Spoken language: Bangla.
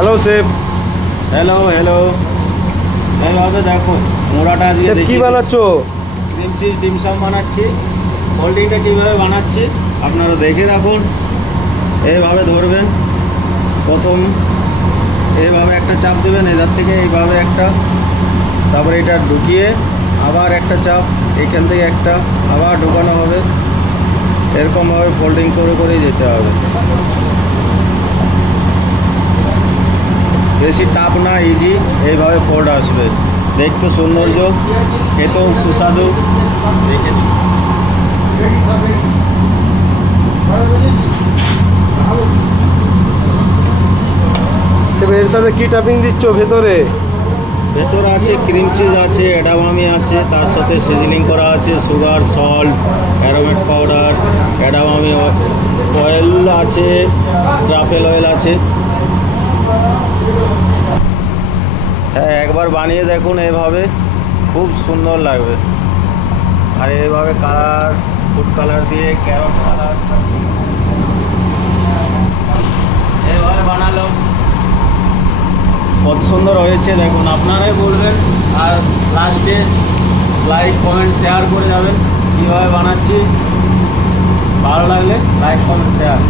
Hello chef. Hello hello. এইভাবে দেখো মোড়াটা আজকে শেফ কি বানাচ্ছো? ক্রিম চিজ ডিমসাম বানাচ্ছি। হোল্ডিংটা কীভাবে বানাচ্ছি আপনারা দেখে রাখুন। এইভাবে ধরবেন, প্রথম এইভাবে একটা চাপ দেবেন, এধার থেকে এইভাবে একটা, তারপরে এটা ঢুকিয়ে আবার একটা চাপ, এখান থেকে একটা আবার ঢোকানো হবে। এরকমভাবে ফোল্ডিং করে করেই যেতে হবে। বেশি টাফ না, ইজি, এইভাবে ফোল্ড আসবে। দেখতে সৌন্দর্য, খেতেও সুস্বাদু। দেখে শেফ এর সাথে কি টপিং দিচ্ছ ভেতরে? ভেতরে আছে ক্রিম চিজ আছে, এডামামি আছে, তার সাথে সিজনিং করা আছে সুগার, সল্ট, অ্যারোমেট পাউডার, এডামামি অয়েল আছে, ট্রাফেল অয়েল আছে। হ্যাঁ, একবার বানিয়ে দেখুন, এইভাবে খুব সুন্দর লাগবে। আর এইভাবে কালার, ফুড কালার দিয়ে, ক্যারট কালার এইভাবে বানালো, কত সুন্দর হয়েছে দেখুন। আপনারাই বলবেন, আর লাস্টে লাইক কমেন্ট শেয়ার করে যাবেন কীভাবে বানাচ্ছি। ভালো লাগলে লাইক কমেন্ট শেয়ার।